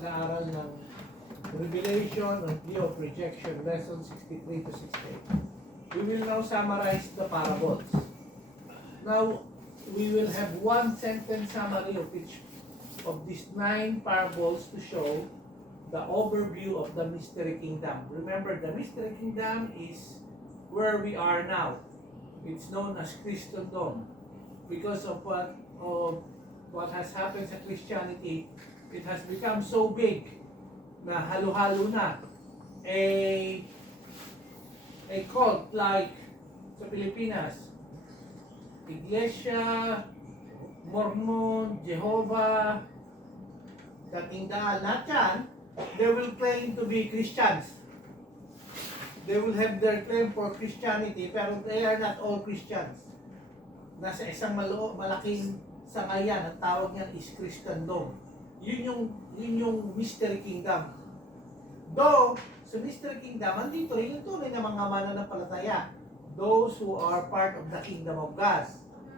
pag-aaral ng Revelation and View of Rejection, Lesson 63 to 68. We will now summarize the parables. Now, we will have one sentence summary of each of these 9 parables to show the overview of the mystery kingdom. Remember, the mystery kingdom is where we are now. It's known as Christendom. Because of what has happened sa Christianity, it has become so big na halo-halo na. A cult like sa Pilipinas, Iglesia, Mormon, Jehovah, Datingdaan, lahat yan, they will claim to be Christians. They will have their claim for Christianity, pero they are not all Christians. Nasa isang malaking sangayan, ang tawag niyan is Christendom. Yun yung mystery kingdom. Though, sa mystery kingdom, andito rin yung tunay na mga mananampalataya. Those who are part of the kingdom of God.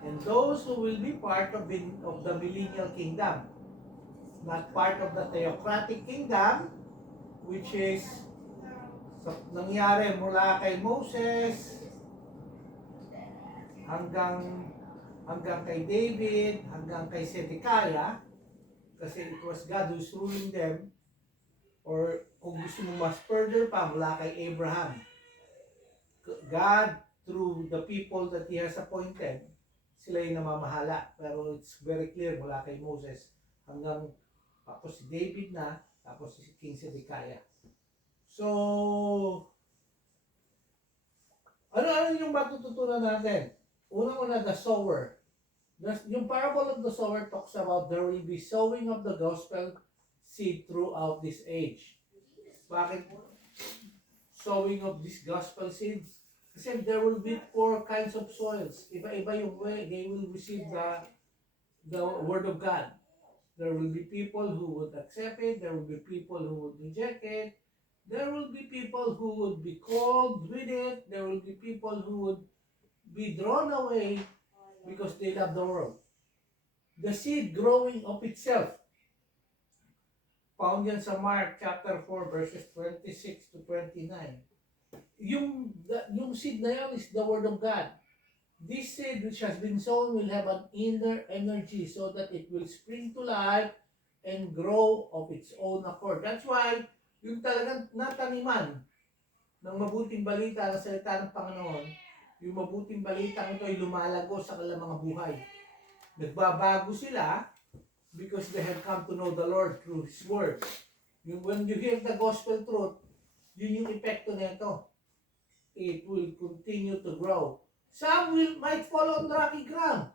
And those who will be part of the millennial kingdom. Not part of the theocratic kingdom, which is nangyari mula kay Moses hanggang kay David, hanggang kay Zedekiah, kasi it was God who's ruling them. Or kung gusto mo mas further pa, mula kay Abraham. God, through the people that He has appointed, sila yung namamahala. Pero it's very clear mula kay Moses hanggang tapos si David na, tapos si King Zedekiah. So, ano yung matututunan natin? Unang-una, the sower. Yung parable of the sower talks about there will be sowing of the gospel seed throughout this age. Bakit sowing of this gospel seeds? Kasi there will be 4 kinds of soils. Iba-iba yung way they will receive the word of God. There will be people who would accept it. There will be people who would reject it. There will be people who would be called with it. There will be people who would be drawn away because they love the world. The seed growing of itself. Found yan sa Mark chapter 4 verses 26 to 29. Yung seed na yan is the word of God. This seed which has been sown will have an inner energy so that it will spring to life and grow of its own accord. That's why yung talagang nataniman ng mabuting balita ng salita ng Panginoon, yung mabuting balita ito ay lumalago sa kanilang mga buhay. Nagbabago sila because they have come to know the Lord through His Word. When you hear the gospel truth, yun yung epekto nito. It will continue to grow. Some might fall on rocky ground,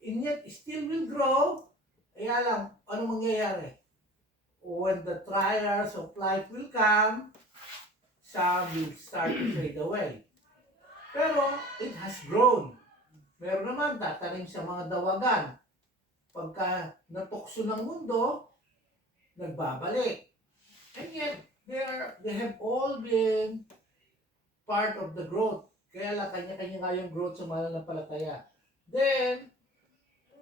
and yet still will grow. Kaya lang, ano mangyayari? When the trials of life will come, some will start to fade away. Pero it has grown. Meron naman tatanim sa mga dawagan. Pagka natukso ng mundo, nagbabalik. And yet, they have all been part of the growth. Kaya lang, kanya-kanya nga yung growth sa mananampalataya. Then,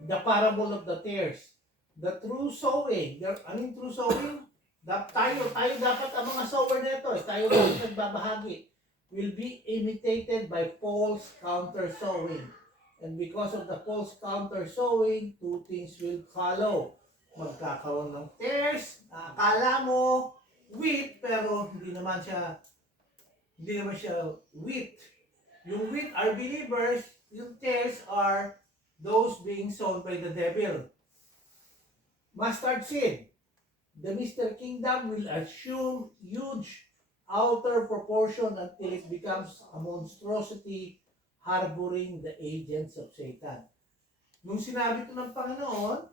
the parable of the tares. The true sowing. Ano yung true sowing? Tayo dapat ang mga sower nito. Tayo dapat nagbabahagi. Will be imitated by false counter sowing. And because of the false counter sowing, 2 things will follow. Magkakaroon ng tares. Akala mo wheat, pero hindi naman siya wheat. Yung wheat are believers, yung tares are those being sown by the devil. Mustard seed. The mystery kingdom will assume huge outer proportion until it becomes a monstrosity harboring the agents of Satan. Nung sinabi ito ng Panginoon,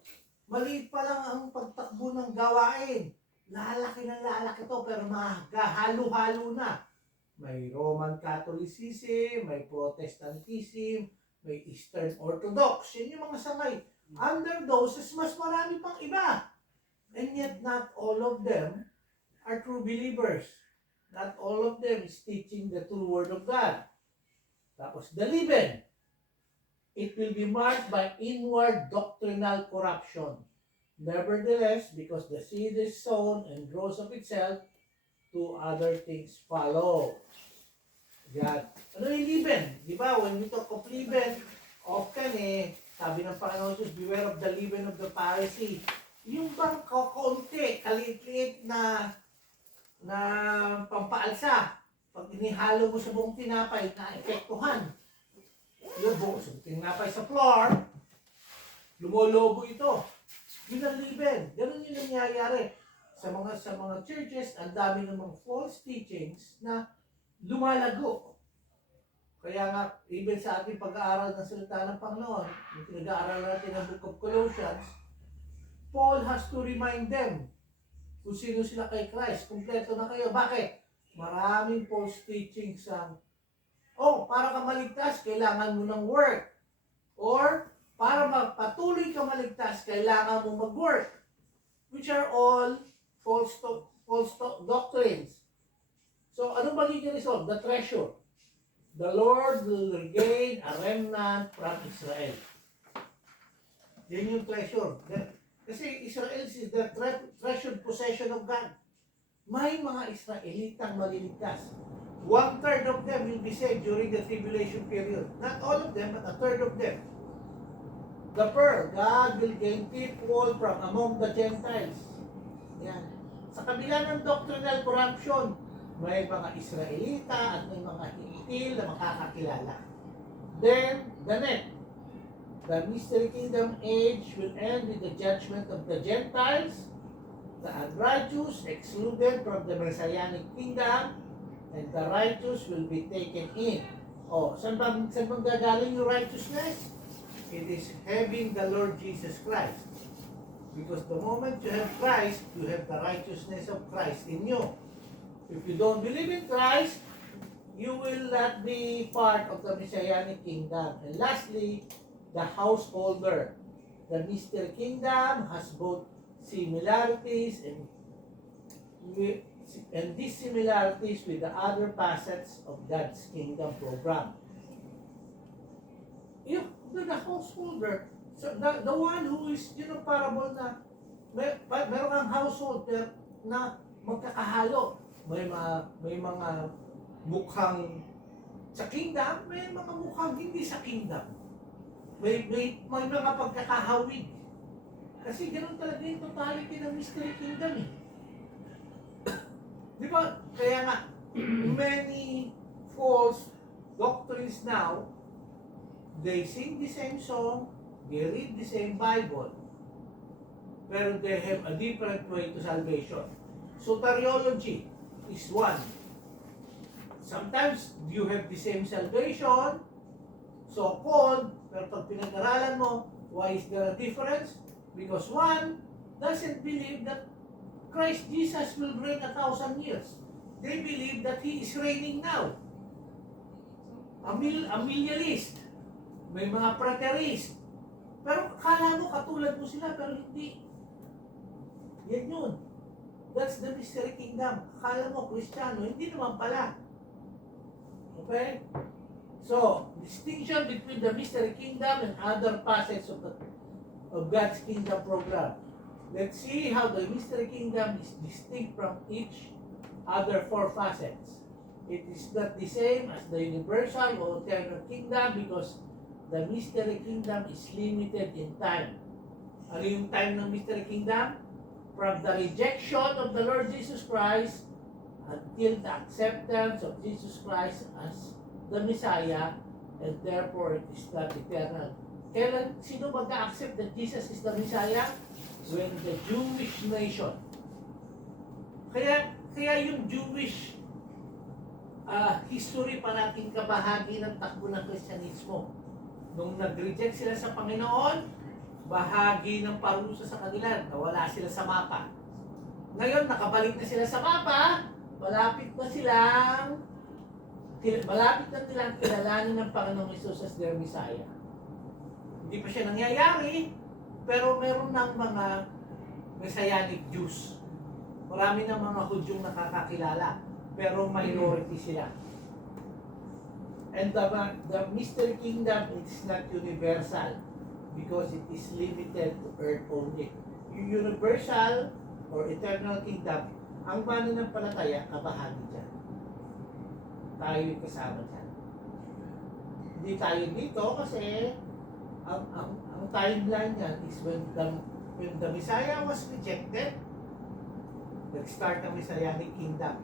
maliit pa lang ang pagtakbo ng gawain. Lalaki to, pero halo-halo na. May Roman Catholicism, may Protestantism, may Eastern Orthodox. Yan yung mga sangay. Under those, mas marami pang iba. And yet, not all of them are true believers. Not all of them is teaching the true word of God. Tapos, the leaven. It will be marked by inward doctrinal corruption. Nevertheless, because the seed is sown and grows of itself, two other things follow. God. Ano yung leaven? Di ba? When we talk of leaven, often sabi ng Panginoon Diyos, beware of the leaven of the Pharisee. Yung bang kaunti, kaliit-liit na pampaalsa. Pag inihalo mo sa buong tinapay, na-epektuhan. Yung buong tinapay sa floor, lumolobo ito. Yun ang leaven. Ganun yung nangyayari. Sa mga churches, ang dami ng mga false teachings na lumalago. Kaya nga, even sa ating pag-aaral ng salita ng Panginoon, yung pinag-aaral natin ng Book of Colossians, Paul has to remind them kung sino sila kay Christ. Kumpleto na kayo. Bakit? Maraming false teachings ang, para ka maligtas, kailangan mo ng work. Or, para magpatuloy ka maligtas, kailangan mo mag-work. Which are all false doctrines. So, ano magiging result? The treasure. The Lord will regain a remnant from Israel. Yan yung treasure. Kasi Israel is the treasured possession of God. May mga Israelitang maliligtas. 1/3 of them will be saved during the tribulation period. Not all of them, but 1/3 of them. The pearl, God will gain people from among the Gentiles. Yan. Sa kabila ng doctrinal corruption, may mga Israelita at may mga Hintil na makakakilala. Then, the next. The mystery kingdom age will end with the judgment of the Gentiles, the unrighteous excluded from the Messianic kingdom, and the righteous will be taken in. Saan bang gagaling yung righteousness? It is having the Lord Jesus Christ. Because the moment you have Christ, you have the righteousness of Christ in you. If you don't believe in Christ, you will not be part of the Messianic kingdom. And lastly, the householder. The mystery kingdom has both similarities and dissimilarities with the other facets of God's kingdom program. The householder, so the one who is, parable na meron kang household na magkakahalo. May mga mukhang sa kingdom, may mga mukhang hindi sa kingdom. May mga pagkakahawig. Kasi ganoon talaga yung totality ng mystery kingdom Di ba? Kaya nga, many false doctrines now, they sing the same song, they read the same Bible, pero they have a different way to salvation. Soteriology is one. Sometimes you have the same salvation, so-called, pero pag pinag-aralan mo, why is there a difference? Because one doesn't believe that Christ Jesus will reign 1,000 years. They believe that He is reigning now. A millennialist. May mga preterist. Pero kala mo katulad mo sila, pero hindi. Yan yun. That's the mystery kingdom. Akala mo Kristiyano, hindi naman pala. Okay? So, distinction between the mystery kingdom and other facets of God's kingdom program. Let's see how the mystery kingdom is distinct from each other four facets. It is not the same as the universal or eternal kingdom because the mystery kingdom is limited in time. Ano yung time ng mystery kingdom? From the rejection of the Lord Jesus Christ until the acceptance of Jesus Christ as the Messiah, and therefore it is not eternal. Sino mag-accept that Jesus is the Messiah? When the Jewish nation. Kaya yung Jewish history parating kabahagi ng takbo ng Kristyanismo. Nung nag-reject sila sa Panginoon, bahagi ng parusa sa kanila, nawala sila sa mapa. Ngayon, nakabalik na sila sa mapa, malapit na nilang kilalanin ng Panginoong Hesus as their Messiah. Hindi pa siya nangyayari, pero meron ng mga Messianic Jews. Marami ng mga Hudyong nakakakilala, pero minority sila. And the mystery kingdom is not universal because it is limited to earth only. universal or eternal kingdom, ang mananampalataya, kabahagi dyan. Tayo yung kasama dyan. Hindi tayo dito kasi ang timeline yan is when the Messiah was rejected, nag-start ang Messianic kingdom.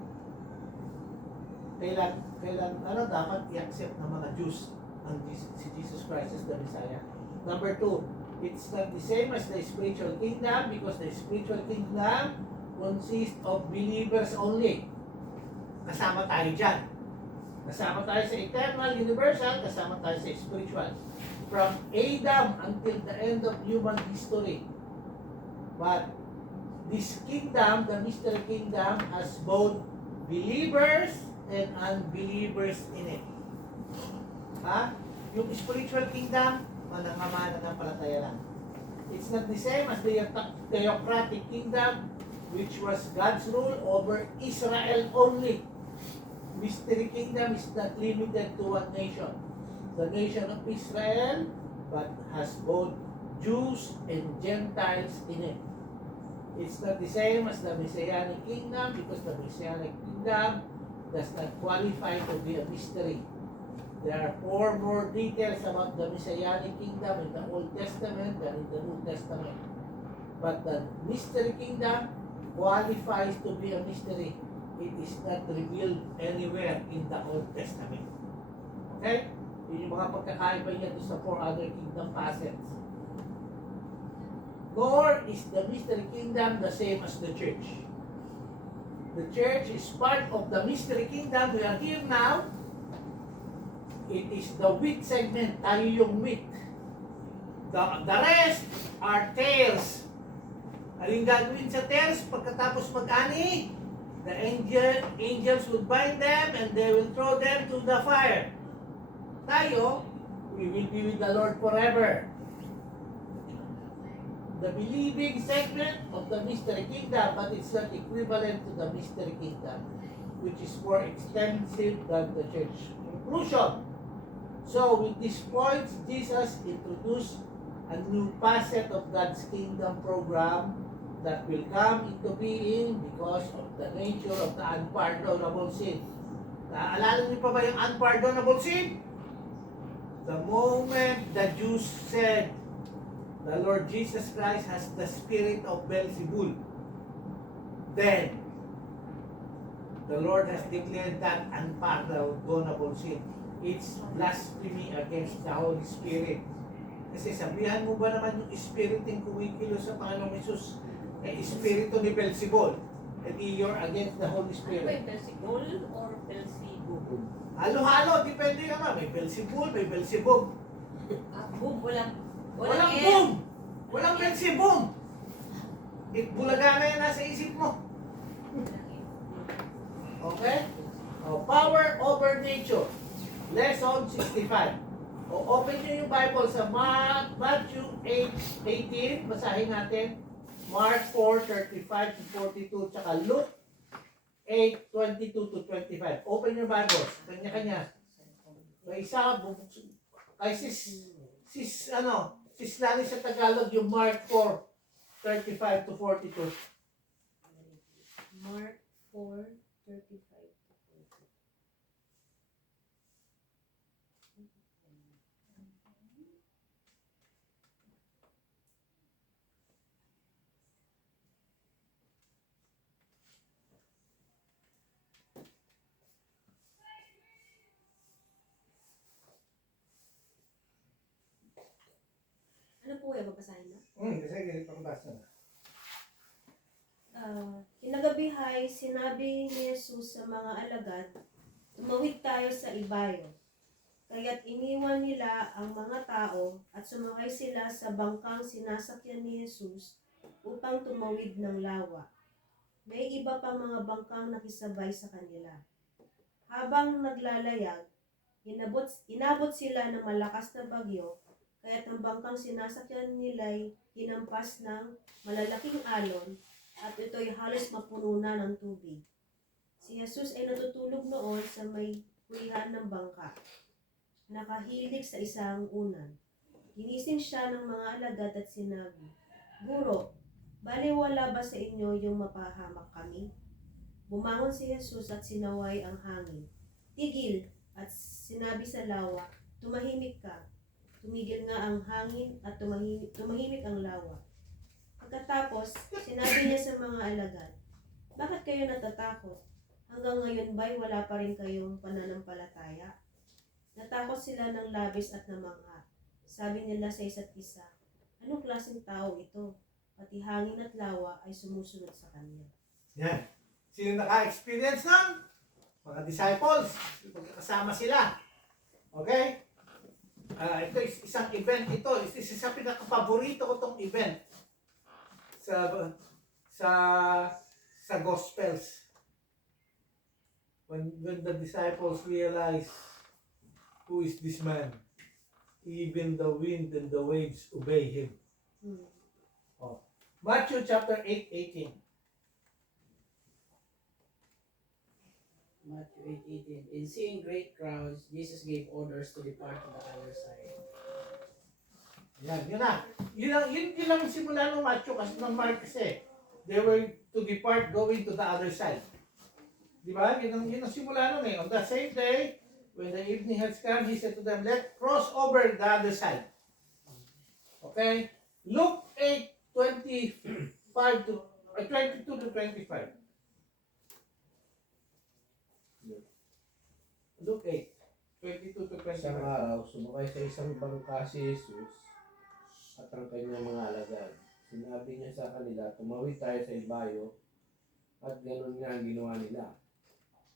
Kailan dapat i-accept ng mga Jews si Jesus Christ as the Messiah. Number 2, it's not the same as the spiritual kingdom because the spiritual kingdom consists of believers only. Kasama tayo dyan. Kasama tayo sa eternal, universal, kasama tayo sa spiritual. From Adam until the end of human history. But this kingdom, the mystery kingdom, has both believers and unbelievers in it. Yung spiritual kingdom, manangamana ng palataya lang. It's not the same as the theocratic kingdom, which was God's rule over Israel only. Mystery kingdom is not limited to one nation. The nation of Israel, but has both Jews and Gentiles in it. It's not the same as the Messianic kingdom because the Messianic kingdom does not qualify to be a mystery. There are 4 more details about the Messianic kingdom in the Old Testament than in the New Testament. But the mystery kingdom qualifies to be a mystery. It is not revealed anywhere in the Old Testament. Okay? Yun yung mga pagkakaiba niya sa 4 other kingdom facets. Nor is the mystery kingdom the same as the church. The church is part of the mystery kingdom. We are here now. It is the wheat segment. Tayo yung wheat. The rest are tares. Aling gagawin sa tares pagkatapos mag-ani? The angels would bind them and they will throw them to the fire. Tayo, we will be with the Lord forever. The believing segment of the mystery kingdom, but it's not equivalent to the mystery kingdom, which is more extensive than the church. Conclusion. So with these points, Jesus introduced a new facet of God's kingdom program that will come into being because of the nature of the unpardonable sin. Naalala niyo pa ba yung unpardonable sin? The moment the Jews said, the Lord Jesus Christ has the spirit of Beelzebul, then the Lord has declared that unpardonable sin. It's blasphemy against the Holy Spirit. Kasi sabihan mo ba naman yung spirit yung kumikilos sa Panginoong Jesus espiritu ni Beelzebul? And you're against the Holy Spirit. May Beelzebul or Beelzebub? Halo-halo, depende ka nga. May Beelzebul, may Beelzebub. Boom, walang boom! Walang Beelzebub! Bulaga na yan nasa isip mo. Okay? Power over nature. Lesson 65. Open nyo yung Bible sa Matthew 8:18. Basahin natin. Mark 4:35 to 42. Tsaka Luke 8:22 to 25. Open your Bibles. Kanya-kanya. May isa, kay sis Lani sa Tagalog, yung Mark 4:35 to 42. Mark 4:35 to 42. Ano po yung babasahin na? Sige, pakabasa na. Kinagabihay, sinabi ni Jesus sa mga alagad, tumawid tayo sa ibayo. Kaya't iniwan nila ang mga tao at sumakay sila sa bangkang sinasakyan ni Jesus upang tumawid ng lawa. May iba pang mga bangkang nakisabay sa kanila. Habang naglalayag, inabot sila ng malakas na bagyo, kaya't ang bangkang sinasakyan nila'y hinampas ng malalaking alon at ito'y halos mapuno na ng tubig. Si Jesus ay natutulog noon sa may pulihan ng bangka. Nakahilig sa isang unan. Ginising siya ng mga alagad at sinabi, Guro, Baliwala ba sa inyo yung mapahamak kami? Bumangon si Jesus at sinaway ang hangin. Tigil, at sinabi sa lawa, tumahimik ka. Tumigil nga ang hangin at tumahimik ang lawa. Pagkatapos, sinabi niya sa mga alagad, bakit kayo natatakot? Hanggang ngayon ba'y wala pa rin kayong pananampalataya? Natakot sila ng labis at namangha. Sabi nila sa isa't isa, anong klaseng tao ito? Pati hangin at lawa ay sumusunod sa kanya. Yan. Sino naka-experience nun? Mga disciples. Pagkakasama sila. Okay? Ito is isang event ito. Isa sa pinaka-paborito ko tong event sa Gospels. When the disciples realize, who is this man? Even the wind and the waves obey him. Matthew chapter 8:18. Matthew 8:18. In seeing great crowds, Jesus gave orders to depart to the other side. Yan, yun na. Yun lang yung simula ng Matthew kasi ng Mark kasi. They were to depart going to the other side. Di ba? Yun ang simula nun eh. On the same day, when the evening has come, he said to them, let's cross over the other side. Okay? Luke 8:22 to 25. Luke 8:22 to 25. Isang araw, sumakay sa isang bangka si Jesus at ang kanyang mga alagad. Sinabi niya sa kanila, tumawid tayo sa ibayo at ganoon nga ang ginawa nila.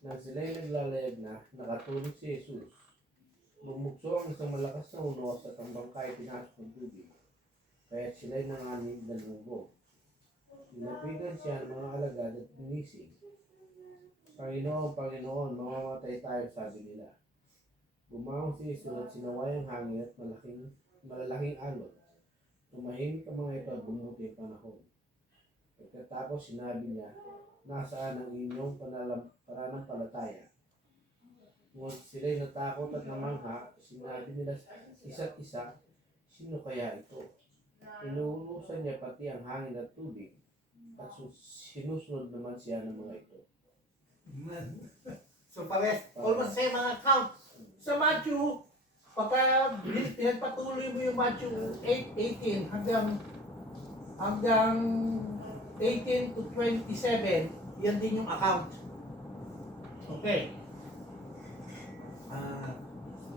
Nang sila'y naglalayag na, nakatulog si Jesus. Bumukso ang isang malakas na unos at ang bangka ay pinasok ng tubig. Kaya't sila'y nanganib na lumubog. Nilapitan siya ng mga alagad at ginising. Panginoon, Panginoon, mamamatay tayo, sabi nila. Bumangon si Jesus at sinaway ang hangin at malalaking alon. Tumahimik ang mga ito at bumuti ang panahon. Pagkatapos sinabi niya, nasaan ang inyong pananampalataya? Ngunit sila'y natakot at namangha, sinabi nila isa't isa, sino kaya ito? Inuurusan niya pati ang hangin at tubig at sinusunod naman siya ng mga ito. So pares, almost same ang account. Sa Matthew, pagka pinagpatuloy mo yung Matthew 8:18 hanggang 18 to 27, yan din yung account. Okay.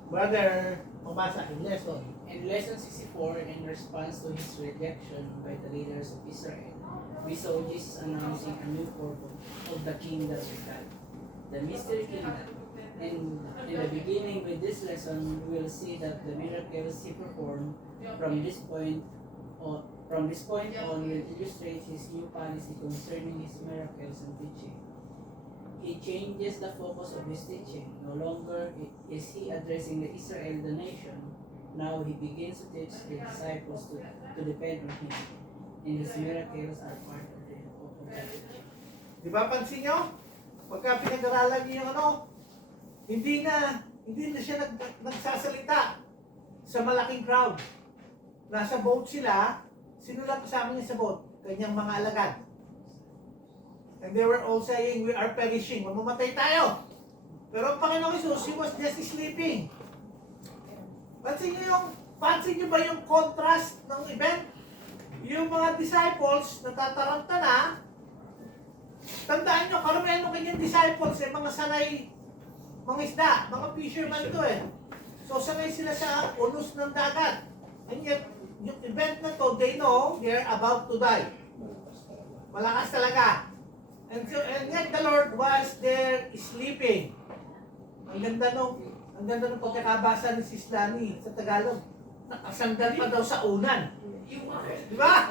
Brother, pabasa in lesson. In lesson 64, in response to his rejection by the leaders of Israel, we saw Jesus announcing a new purpose of the kingdom of God, the mystery kingdom. And in the beginning with this lesson, we will see that the miracles he performed from this point on will illustrate his new policy concerning his miracles and teaching. He changes the focus of his teaching. No longer is he addressing the Israel, the nation. Now he begins to teach the disciples to depend on him. And his miracles are part of the teaching. Di ba pansin nyo? Pagka pinag-aralan niyo yung hindi na siya nagsasalita sa malaking crowd. Nasa boat sila, sino lang kasama niya sa boat? Kanyang mga alagad. And they were all saying, we are perishing, mamamatay tayo. Pero ang Panginoong Jesus, he was just sleeping. Pansin niyo ba yung contrast ng event? Yung mga disciples, natataranta na, tandaan nyo, karamihan ng kanyang disciples, mga sanay, mga isda, mga fisherman to eh. So sanay sila sa unos ng dagat. And yet, yung event na to, they know they're about to die. Malakas talaga. And yet the Lord was there sleeping. Ang ganda nung pagkakabasa ni Sis Lani sa Tagalog. Nakasandal pa daw sa unan. Di ba?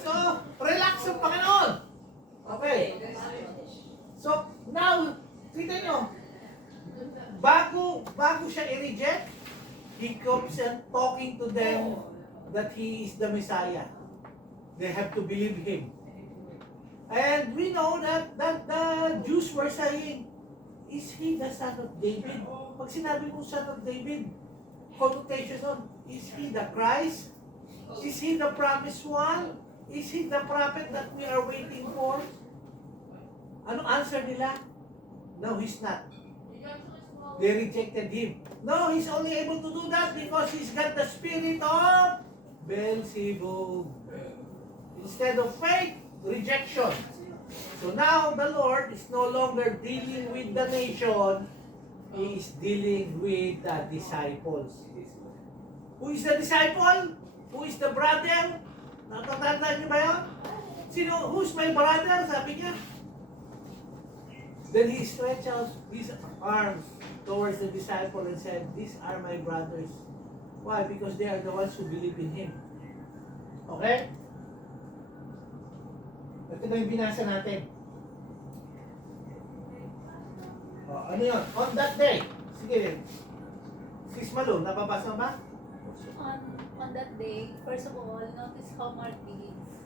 So, relax ang Panginoon. Okay. So, now, tignan nyo. Bago siya i-reject, he comes and talking to them that he is the Messiah. They have to believe him. And we know that the Jews were saying, is he the son of David? Pag sinabi mo son of David, connotation on, is he the Christ? Is he the promised one? Is he the prophet that we are waiting for? Ano answer nila? No, he's not. They rejected him. No, he's only able to do that because he's got the spirit of Beelzebub. Instead of faith, rejection. So now the Lord is no longer dealing with the nation. He is dealing with the disciples. Who is the disciple? Who is the brother? Natatandaan niyo ba yun? Sino? Who's my brother? Sabi niya. Then he stretched out his arms towards the disciple and said, "These are my brothers." Why? Because they are the ones who believe in him. Okay? Ito na yung binasa natin. Ano yun? On that day. Sige. Sis Malu, nababasa mo ba? On that day, first of all, notice how Mark begins.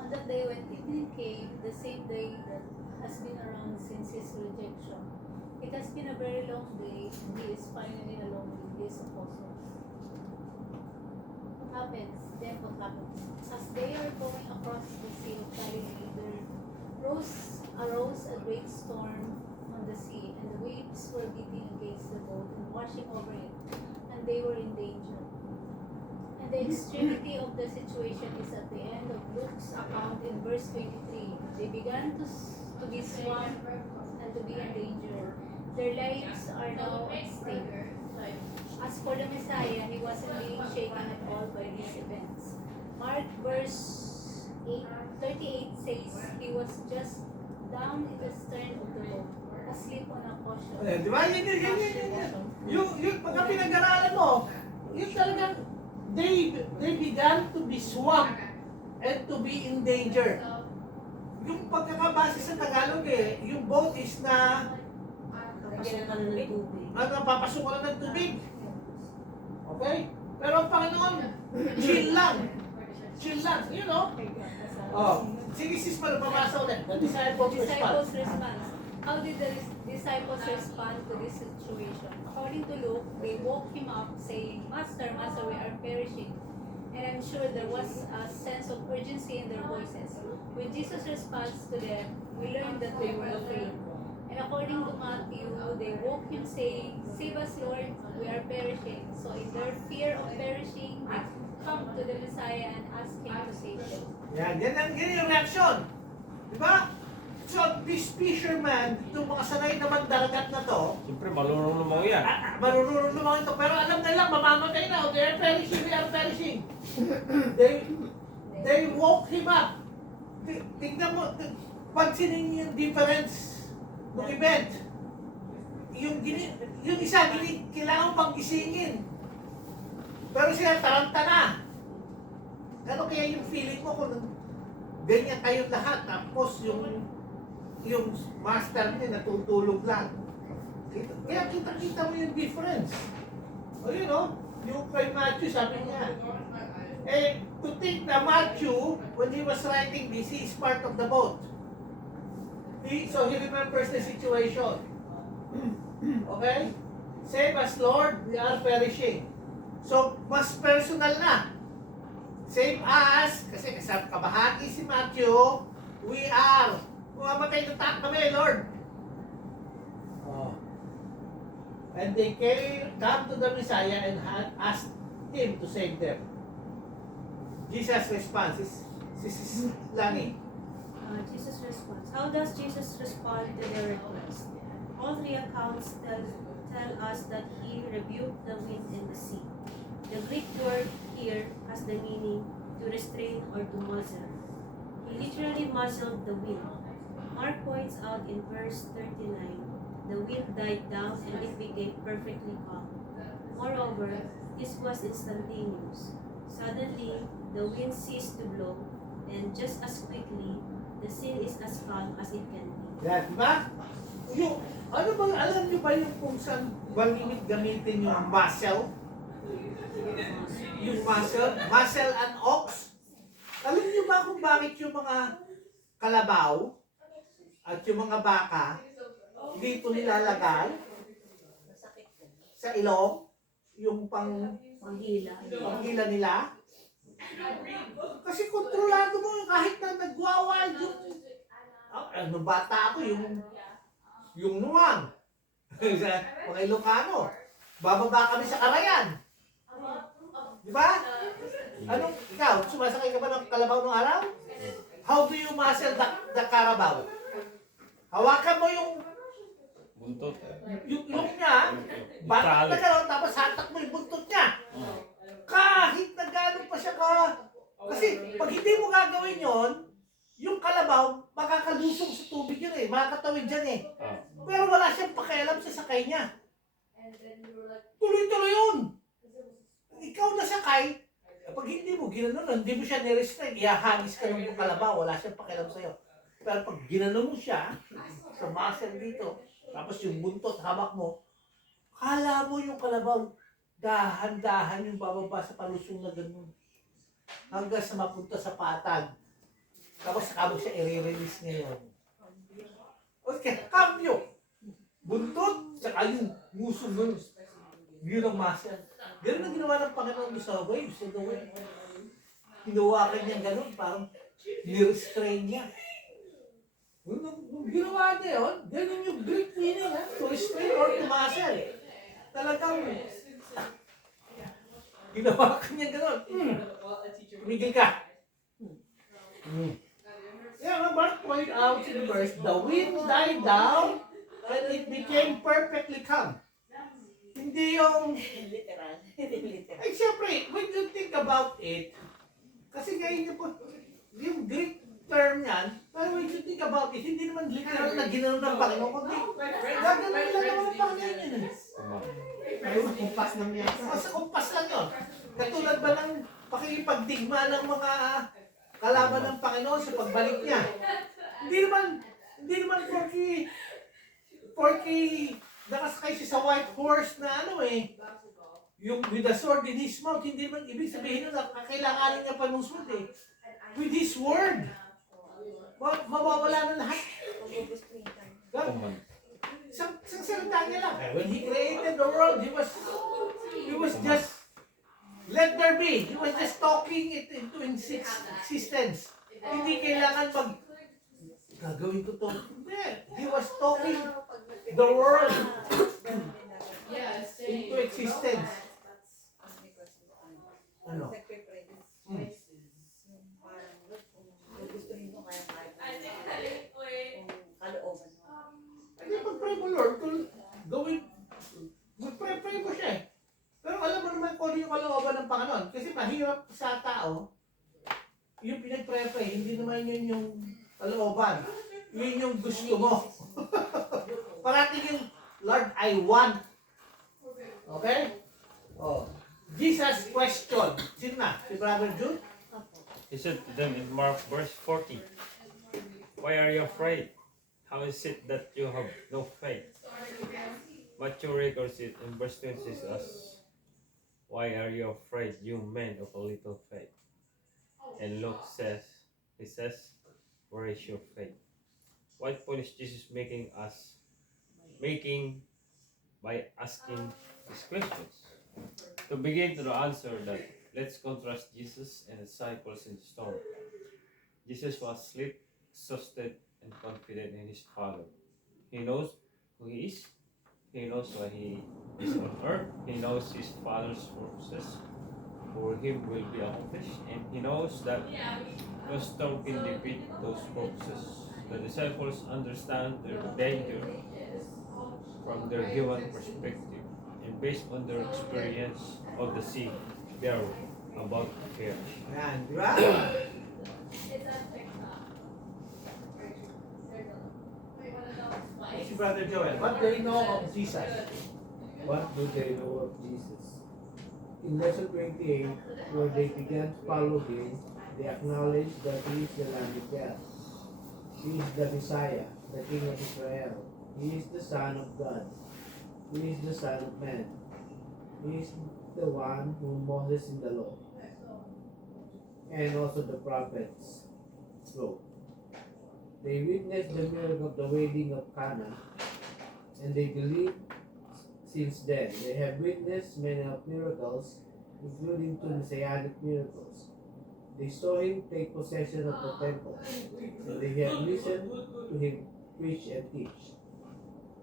On that day when evening came, the same day that has been around since his rejection. It has been a very long day, and he is finally alone with his apostles. What happens? Then what happens? As they are going across the Sea of Galilee, there arose a great storm on the sea, and the waves were beating against the boat and washing over it, and they were in danger. And the extremity of the situation is at the end of Luke's account in verse 23. They began to be swamped and to be in danger. Their lives are now at stake. As for the Messiah, he wasn't being shaken at all by these events. Mark verse 38 says he was just down in the stern of the boat, asleep on a cushion. Di ba? Yan. Yung pagka pinag-aralan mo, yung talagang they began to be swamped and to be in danger. Yung pagkakabase sa Tagalog yung boat is na Papasukan na ng tubig. napapasukan na ng tubig. Okay? Pero ang Panginoon, chill lang. Chill lang. You know? Sige sis, mababasa ulit. The disciples Disciples response. response. How did the disciples respond to this situation? According to Luke, they woke him up saying, Master, Master, we are perishing. And I'm sure there was a sense of urgency in their voices. When Jesus responds to them, we learn that they were afraid. And according to Matthew, they woke him saying, Save us, Lord, we are perishing. So in their fear of perishing, they come to the Messiah and ask him to save them. Yan yung reaction. Di ba? So, this fisherman, itong mga sanay naman dagat na to, Siyempre, malunong naman yan. marunong naman ito, pero alam nila, mamamatay na. They are perishing, they are perishing. They woke him up. Tingnan mo, pansinin niyo yung difference ng event. Yung isa, kailangan pang gisingin. Pero siya, taranta na. Ano kaya yung feeling mo kung ganyan kayong lahat, tapos yung master niya natutulog lang. Kaya kita mo yung difference. O you know, yung kay Matthew, sabi niya, to think na Matthew, when he was writing this, he is part of the boat. So he remembers the situation. Okay? Save us, Lord, we are perishing. So, mas personal na. Save us, kasi kabahagi si Matthew, we are. Mamatay na kami, Lord. And they come to the Messiah and had asked him to save them. Jesus' response is Lani. Jesus' response. How does Jesus respond to their request? All three accounts tell us that he rebuked the wind and the sea. The Greek word here has the meaning to restrain or to muzzle. He literally muzzled the wind. Mark points out in verse 39, the wind died down and it became perfectly calm. Moreover, this was instantaneous. Suddenly, the wind ceased to blow, and just as quickly, the sea is as calm as it can be. Yan, diba? Alam nyo ba yung kung saan gamitin yung muscle? Yung muscle and ox? Alam nyo ba kung bakit yung mga kalabaw at yung mga baka dito nilalagay sa ilong, yung panghila nila? Kasi kontrolado mo yung kahit na nagwawild yung ano bata ako yung nuwang sa mga Ilocano. Bababa kami sa Karayan. Di ba? Anong, ikaw, sumasakay ka ba ng kalabaw ng araw? How do you muscle the Carabao? Hawakan mo yung Buntot. ilong niya, batak na gano'n, tapos hatak mo yung buntot niya. Kahit na gano'n pa siya ka. Kasi pag hindi mo gagawin yon, yung kalabaw, makakalusong sa tubig yun eh, makakatawid dyan eh. Pero wala siyang pakialam sa sakay niya. Tuloy-tuloy yun. Ikaw na sakay, pag hindi mo ginanon, hindi mo siya nirestrain, ihahangis ka ng kalabaw, wala siyang pakialam sa'yo. Pero pag ginanon mo siya, sa muscle dito, tapos yung buntot, hawak mo, kala mo yung kalabaw, dahan-dahan yung bababa sa palusong na ganun. Hanggang sa mapunta sa patag. Tapos saka mo siya i-release ngayon. Okay, cambio. Buntot, saka yung musong ganun. Yun ang muscle. Ganun ang ginawa ng Panginoon sa waves, sa the way. Hinawakan niya ganun, parang nirestrain niya. Nung ginawa niya yun, ganun yung Greek meaning, ha? To restrain or to muscle. Talagang, hinawakan niya ganun. Tumigil ka. Yeah, Mark pointed out in the verse, the wind died down and it became perfectly calm. Hindi yung Literal. ay, siyempre, when you think about it, kasi ngayon yung Greek term yan, pero when you think about it, hindi naman literal na ginanon ng Panginoon, kundi gaganon lang naman ng Panginoon yun eh. Kumpas ng niya. Sa kumpas lang yun. Katulad ba ng pakikipagdigma ng mga kalaban ng Panginoon sa pagbalik niya? Hindi naman porky nakasakay siya sa white horse na ano eh, yung with the sword in his mouth, hindi naman ibig sabihin na kakailanganin niya panusod eh. With his word, mawawala na lahat. Sa salita niya lang. When he created the world, he was just, let there be. He was just talking it into existence. Hindi kailangan gagawin ko to. Hindi. He was talking the world into existence. Ano? Hindi, pag-pray mo, Lord, mag-pray mo siya eh. Pero alam mo naman kung ano yung kalooban ng Panginoon. Kasi mahirap sa tao, yung pinag-pray, hindi naman yun yung kalooban. Yun yung gusto mo. Parating yung, Lord, I want. Okay? Oh. Jesus question. Sino na? Si Brother Jude? He said to them in Mark verse 40, why are you afraid? How is it that you have no faith? Matthew records it in verse 26 as, why are you afraid, you men of a little faith? And Luke says, he says, where is your faith? What point is Jesus making by asking these questions? To begin to the answer that, let's contrast Jesus and the disciples in the storm. Jesus was asleep, exhausted, and confident in his Father. He knows who he is. He knows why he is on earth. He knows his Father's purposes for him will be accomplished, and he knows that no storm can defeat those purposes. The disciples understand their danger from their human perspective, and based on their experience of the sea, they are about to perish. Yan, di ba? Si Brother Joel, what do you know of Jesus? What do they know of Jesus? In lesson 28, where they began to follow him, they acknowledged that he is the Lamb of God. He is the Messiah, the King of Israel. He is the Son of God. He is the Son of Man. He is the one whom Moses in the law and also the prophets wrote. They witnessed the miracle of the wedding of Cana, and they believe since then. They have witnessed many of miracles, including two messianic miracles. They saw him take possession of the temple, and they had listened to him preach and teach.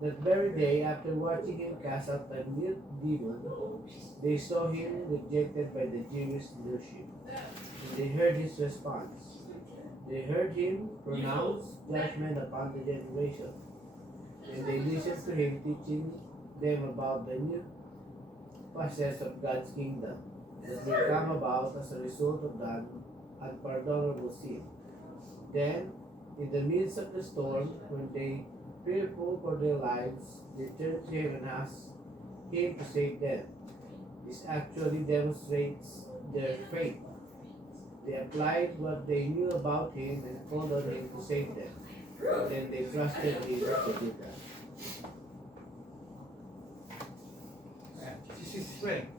That very day, after watching him cast out a mute demon, they saw him rejected by the Jewish leadership. And they heard his response. They heard him pronounce judgment upon the generation. And they listened to him teaching them about the new process of God's kingdom that will come about as a result of the unpardonable sin. Then, in the midst of the storm, when they fearful for their lives, they turned to him and asked him to save them. This actually demonstrates their faith. They applied what they knew about him and called on him to save them. And then they trusted him to do that. This is strength.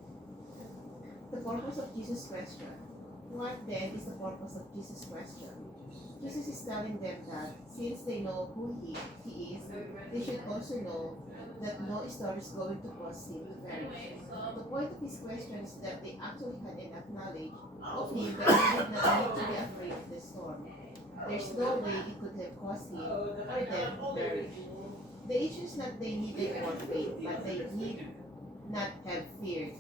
The purpose of Jesus' question. What then is the purpose of Jesus' question? Jesus is telling them that since they know who he is, they should also know that no storm is going to cause him to perish. The point of his question is that they actually had enough knowledge of him that they did not need to be afraid of the storm. There's no way it could have caused him or them to perish. The issue is not they needed more faith, but they need not have feared.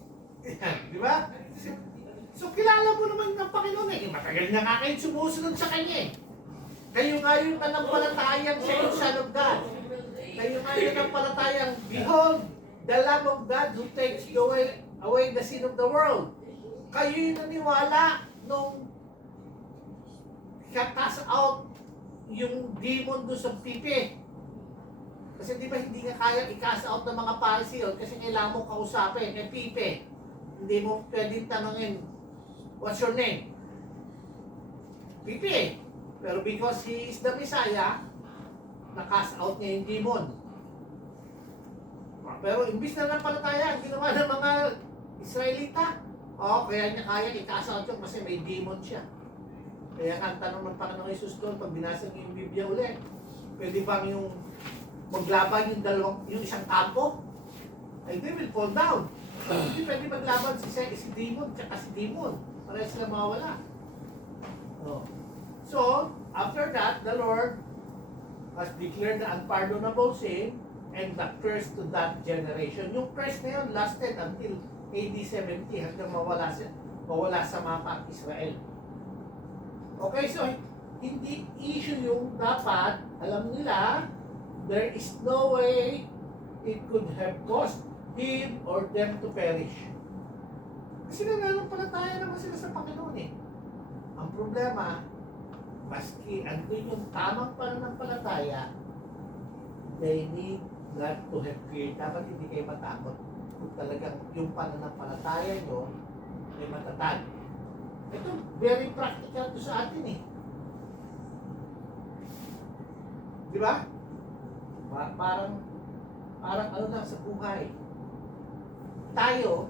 Di ba? So kilala mo naman ng Panginoon eh. Matagal na nga kayo sumusunod sa Kanya eh. Kayo nga yung nanampalatayang siya yung Son of God. Kayo nga yung nanampalatayang, behold, the Lamb of God who takes away the sin of the world. Kayo yung naniwala nung katas out yung demon doon sa pipi. Kasi di ba hindi ka kaya i-cast out ng mga Pharisee kasi kailangan mo kausapin, kay pipi. Hindi mo pwedeng tanongin, what's your name? Pipi. Pero because he is the Messiah, na-cast out niya yung demon. Pero imbis na napalataya, ang ginawa ng mga Israelita, kaya niya kaya i-cast out yun kasi may demon siya. Kaya ang tanong ng Panginoong Jesus doon, pag binasa niyo yung Biblia ulit, pwede bang yung maglaban yung isang kampo? Ay, they will fall down. Hindi pwede maglaban si demon tsaka si demon. Para sila mawala. So, after that, the Lord has declared the unpardonable sin and the curse to that generation. Yung curse na yun lasted until AD 70 hanggang mawala sa mapa at Israel. Okay, so hindi issue yung dapat, alam nila, there is no way it could have caused him or them to perish. Kasi nananampalataya naman sila sa Panginoon eh. Ang problema, maski andun yung tamang pananampalataya, they need not to have fear. Dapat hindi kayo matakot kung talagang yung pananampalataya nyo ay matatag. Ito, very practical to sa atin eh. Di ba? Parang ano lang sa buhay. Tayo,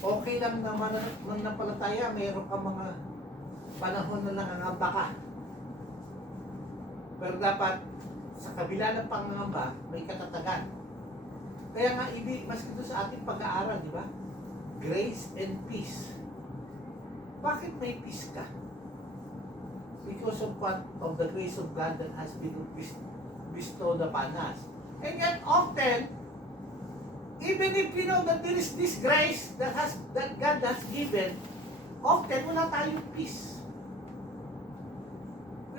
okay lang naman napalataya, mayroon ka mga panahon na nangangamba ka. Pero dapat, sa kabila ng pangangamba, may katatagan. Kaya nga, mas ito sa ating pag-aaral, di ba? Grace and peace. Bakit may peace ka? Because of what? Of the grace of God that has been bestowed upon us. And yet, often, even if you know that there is this grace that God has given, often wala tayong peace.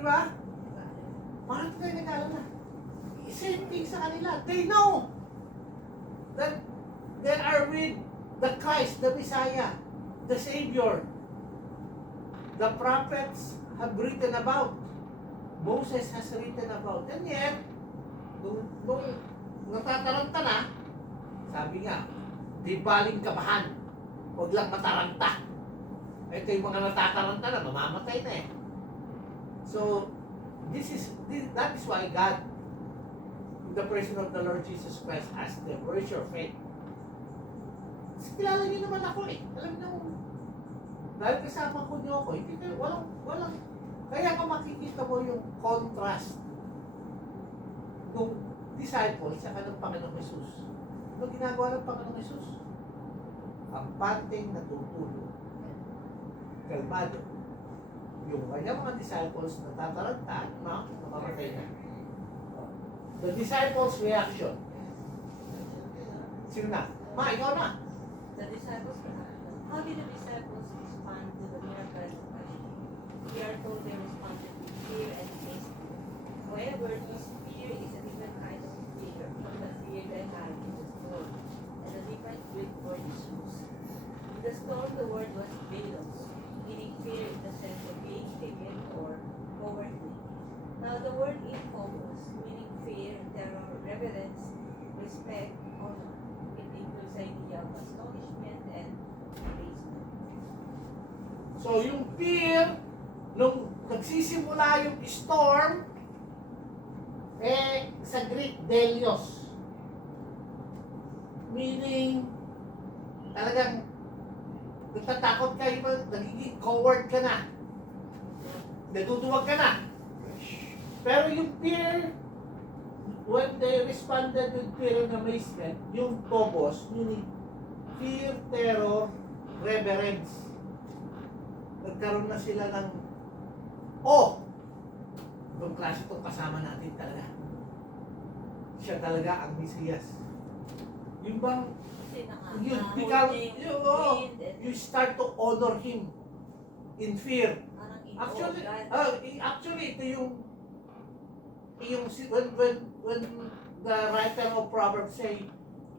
Di ba? Parang tayo nag-alala. Same thing sa kanila. They know that they are with the Christ, the Messiah, the Savior. The prophets have written about. Moses has written about. And yet, nung natataranta na, sabi nga, di baling kabahan, huwag lang mataranta. Ito yung mga natataranta na, mamamatay na eh. So, that is why God, in the person of the Lord Jesus Christ, asked them, where is your faith? Kasi kilala niyo naman ako eh. Alam niyo, dahil kasama ko niyo ako, hindi kayo, walang, kaya ka makikita mo yung contrast ng disciples sa ng Panginoong Jesus. Ano ginagawa ng Panginoong Jesus? Ang panting natutulog kalmado. Yung kanyang mga disciples natataranta, namamatay na. The disciples' reaction. Sino na? Ikaw na. The disciples, how did the disciples respond to the miracle in question? We are told they responded with fear and amazement. However, this fear is a different kind of fear from the fear they had in the storm, and the different Greek word is used. In the storm, the word was belos, meaning fear in the sense of being timid or cowardly. Now, the word in phobos, meaning fear, terror, reverence, respect, honor. It includes the idea of astonishment and amazement. So yung fear, nung nagsisimula yung storm, sa Greek, delios. Meaning, talagang natatakot ka, nagiging coward ka na. Natutuwag ka na. Pero yung fear, when they responded with fear and amazement, yung phobos, meaning fear, terror, reverence. Nagkaroon na sila ng ibang klase itong kasama natin talaga. Siya talaga ang Mesiyas. Yung bang Kasi you become, you start to honor Him in fear. Actually, ito yung when the writer of Proverbs say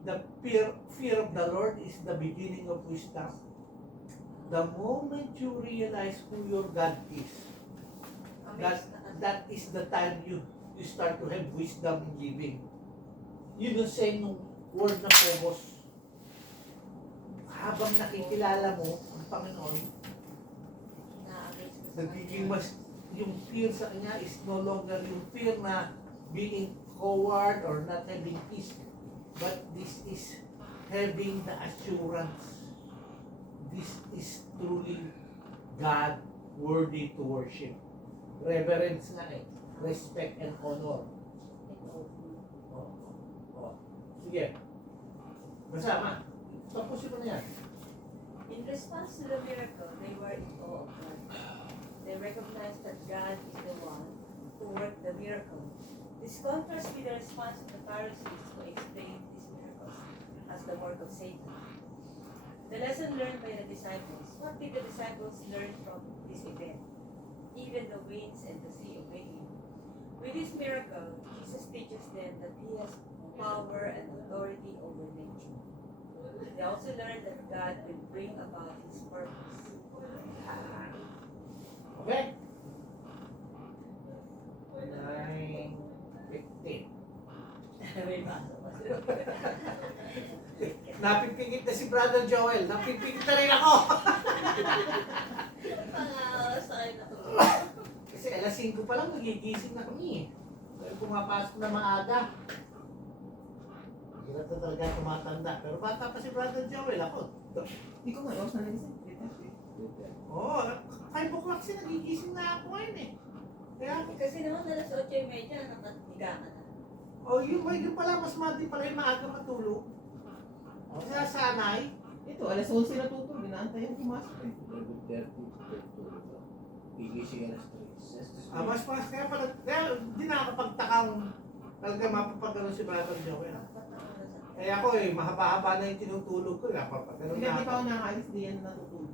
the fear of the Lord is the beginning of wisdom. The moment you realize who your God is, that is the time you start to have wisdom in living. Yun yung saying ng word na phobos. Habang nakikilala mo ang Panginoon, nagiging mas, yung fear sa kanya is no longer yung fear na being coward or not having peace, but this is having the assurance. This is truly God worthy to worship. Reverence nga respect and honor. Sige. Masama. Tapusin mo na yan. In response to the miracle, they were in awe of God. They recognized that God is the one who worked the miracle. This contrasts with the response of the Pharisees who explained these miracles as the work of Satan. The lesson learned by the disciples. What did the disciples learn from this event? Even the winds and the sea obey Him. With this miracle, Jesus teaches them that He has power and authority over nature. They also learned that God will bring about His purpose. Okay? 9:15. May baso pa. Napipikit na si Brother Joel. Napipikit na rin ako. Sakay na to. Kasi alas 5 pa lang, magigising na kami. Kaya pumapasok na maaga. Hindi na talaga tumatanda. Pero bata pa si Brother Joel. Ako. Hindi ko ma-off na nagising. Oo. 5 o'clock siya, nagigising na ako ngayon eh. Kaya, Kasi naman alas 8:30 nakatiga ka na. yun pala, mas mati pala yung maaga matulog. Kasi sanay. Ito, alas 11 na tutulog. Inaantay yung pumasok eh. 11:30, gigising alas 3. Mas kaya pala, kaya hindi nakakapagtakang talaga mapapagano si Brother Joel. Kaya ako mahaba-haba na yung tinutulog ko. Napapagano Hindi na pa ako ako. nakaalis, di yan natutulog.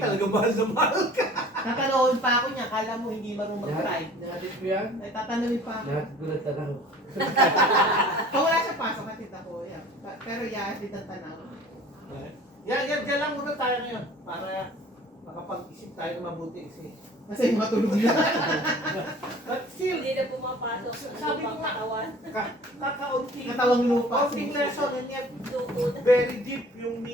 Talaga mahal na mahal ka. Tatanood pa ako niya, kala mo hindi marunong mag-drive. Natin ko yan? Ay, tatanawin pa ako. Nagulat na ako. Kung wala siya pasok, hatid ako. Yeah. Pero hatid ang tanaw. Yan lang muna tayo ngayon. Para makapag-isip tayo na mabuti. Kasi matulog na. But still, Hindi na pumapasok sa Sabi ko lupang nga. katawan. kakaunting Katawang lupa. lesson and yet Tukod. very deep yung